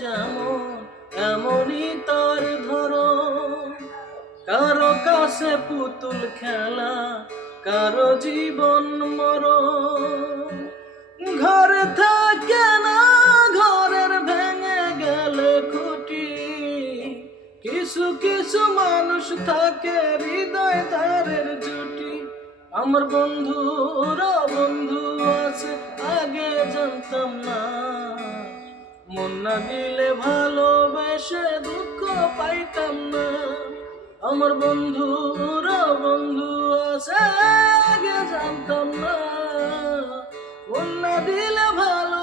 যেমন এমনই তার ধরন। কারো কাছে পুতুল খেলা, কারো জীবন মরণ। ঘর থাকে না ঘরের ভেঙে গেলে খুঁটি, কিছু কিছু মানুষ থাকে হৃদয় তারের জুটি। আমার বন্ধুরা বন্ধু আছে আগে জানতাম না, মন না দিলে ভালোবেসে দুঃখ পাইতাম না। আমার বন্ধুরা বন্ধু আছে আগে জানতাম না, মন না দিলে ভালো